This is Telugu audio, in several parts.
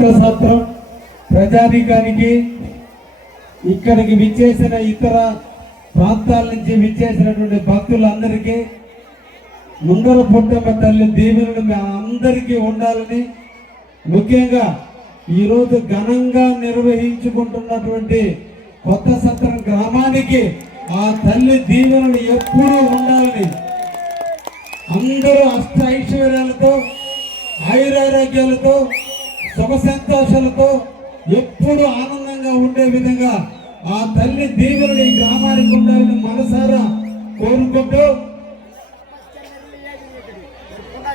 కొత్త సత్రం ప్రజాధికారికి ఇక్కడికి విచ్చేసిన ఇతర ప్రాంతాల నుంచి విచ్చేసినటువంటి భక్తులందరికీ ముందర పుట్టమ్మ తల్లి దీవెనలు మీ అందరికీ ఉండాలని ముఖ్యంగా ఈరోజు ఘనంగా నిర్వహించుకుంటున్నటువంటి కొత్త సత్రం గ్రామానికి ఆ తల్లి దీవెనలు ఎప్పుడూ ఉండాలని అందరూ అష్ట ఐశ్వర్యాలతో ఆయురారోగ్యాలతో సుఖ సంతోషాలతో ఎప్పుడు ఆనందంగా ఉండే విధంగా ఆ తల్లి దీవెనలు ఈ గ్రామానికి ఉండాలని మనసారా కోరుకుంటూ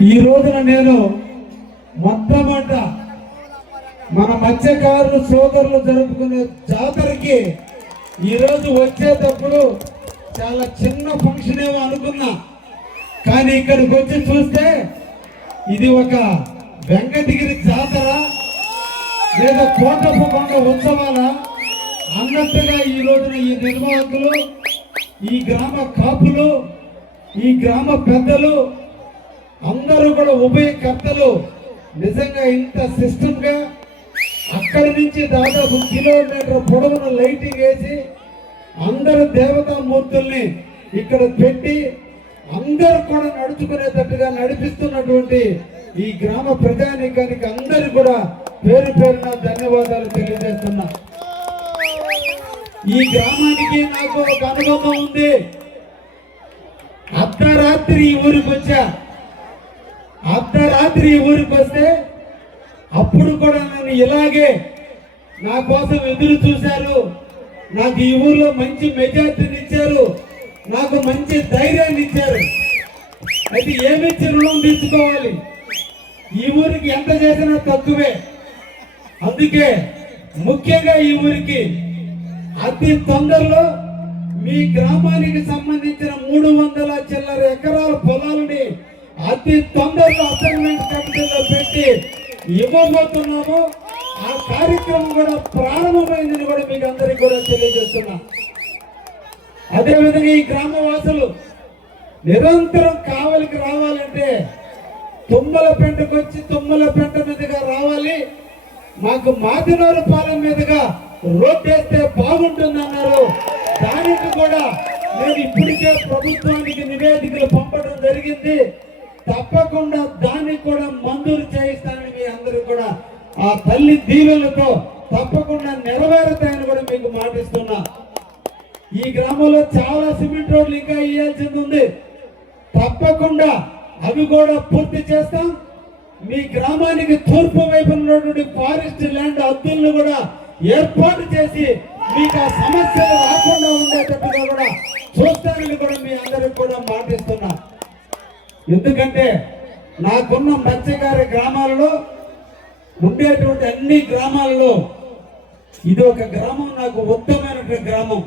ఈ రోజున నేను మొట్టమొదట మన మత్స్యకారులు సోదరులు జరుపుకునే జాతరకి ఈరోజు వచ్చేటప్పుడు చాలా చిన్న ఫంక్షన్ ఏమో అనుకున్నా. కానీ ఇక్కడికి వచ్చి చూస్తే ఇది ఒక వెంకటగిరి జాతర. లేదా కోటప్ప కొండ ఉత్సవాల అన్నట్టుగా ఈ రోజున ఈ నిర్వాహకులు ఈ గ్రామ కాపులు ఈ గ్రామ పెద్దలు అందరూ కూడా ఉభయకర్తలు నిజంగా ఇంత సిస్టమ్గా అక్కడి నుంచి దాదాపు కిలోమీటర్ పొడవున లైటింగ్ వేసి అందరు దేవతామూర్తుల్ని ఇక్కడ పెట్టి అందరూ కూడా నడుచుకునేటట్టుగా నడిపిస్తున్నటువంటి ఈ గ్రామ ప్రజానీకానికి అందరు కూడా పేరు పేరున ధన్యవాదాలు తెలియజేస్తున్నా. ఈ గ్రామానికి నాకు ఒక అనుబంధం ఉంది. అర్ధరాత్రి ఈ ఊరికి వచ్చా. అర్ధరాత్రి ఈ ఊరికి వస్తే అప్పుడు కూడా నన్ను ఇలాగే నా కోసం ఎదురు చూశారు. నాకు ఈ ఊర్లో మంచి మెజార్టీని ఇచ్చారు. నాకు మంచి ధైర్యాన్ని ఇచ్చారు. అయితే ఏమిచ్చి రుణం తీసుకోవాలి ఈ ఊరికి ఎంత చేసినా తక్కువే. అందుకే ముఖ్యంగా ఈ ఊరికి అతి తొందరలో మీ గ్రామానికి సంబంధించిన మూడు వందల చిల్లర ఎకరాల పొలాలని అతి తొందరలో అసైన్మెంట్ కమిటీలో పెట్టి ఇవ్వబోతున్నాము. ఆ కార్యక్రమం కూడా ప్రారంభమైందని కూడా మీకు అందరికి కూడా తెలియజేస్తున్నా. అదేవిధంగా ఈ గ్రామ వాసులు నిరంతరం కావలికి రావాలంటే తుమ్మల పెంటకు వచ్చి తుమ్మల పెంట మాకు మాదినూరు పాలెం మీదుగా రోడ్ వేస్తే బాగుంటుంది అన్నారు. దానికి కూడా నేను ఇప్పటికే ప్రభుత్వానికి నివేదికలు పంపడం జరిగింది. తప్పకుండా దాన్ని కూడా మంజూరు చేయిస్తానని మీ అందరూ కూడా ఆ తల్లి దీవెలతో తప్పకుండా నెరవేరుతాయని కూడా మీకు మాటిస్తున్నా. ఈ గ్రామంలో చాలా సిమెంట్ రోడ్లు ఇంకా ఇవ్వాల్సింది ఉంది. తప్పకుండా అవి కూడా పూర్తి చేస్తాం. మీ గ్రామానికి తూర్పు వైపు ఉన్నటువంటి ఫారెస్ట్ ల్యాండ్ అద్దెలను కూడా ఏర్పాటు చేసి మీకు ఆ సమస్యలు రాకుండా ఉండేటట్టుగా కూడా చూస్తానని కూడా మీ అందరికి కూడా మాటిస్తున్నా. ఎందుకంటే నాకున్న మత్స్యకారి గ్రామాలలో ఉండేటువంటి అన్ని గ్రామాలలో ఇది ఒక గ్రామం నాకు ఉత్తమైనటువంటి గ్రామం.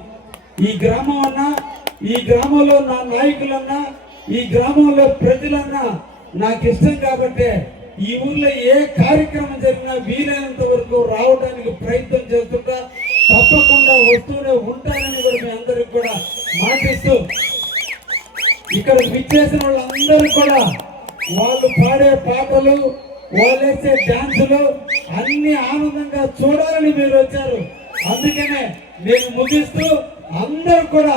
ఈ గ్రామం అన్నా ఈ గ్రామంలో నా నాయకులన్నా ఈ గ్రామంలో ప్రజలన్నా నాకు ఇష్టం కాబట్టి ఈ ఊళ్ళో ఏ కార్యక్రమం జరిగినా వీలైనంత వరకు రావడానికి ప్రయత్నం చేస్తుంటా తప్పకుండా వస్తూనే ఉంటానని కూడా మీ అందరికి కూడా మాటిస్తూ ఇక్కడ విచ్చేసిన వాళ్ళందరూ కూడా వాళ్ళు పాడే పాటలు వాళ్ళు వేసే డాన్సులు అన్ని ఆనందంగా చూడాలని మీరు వచ్చారు. అందుకనే నేను ముగిస్తూ అందరూ కూడా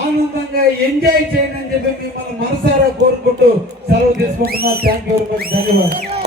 ఆనందంగా ఎంజాయ్ చేయండి అని చెప్పి మిమ్మల్ని మనసారా కోరుకుంటూ సెలవు తీసుకుంటున్నా. థ్యాంక్ యూ వెరీ మచ్ ధన్యవాదాలు.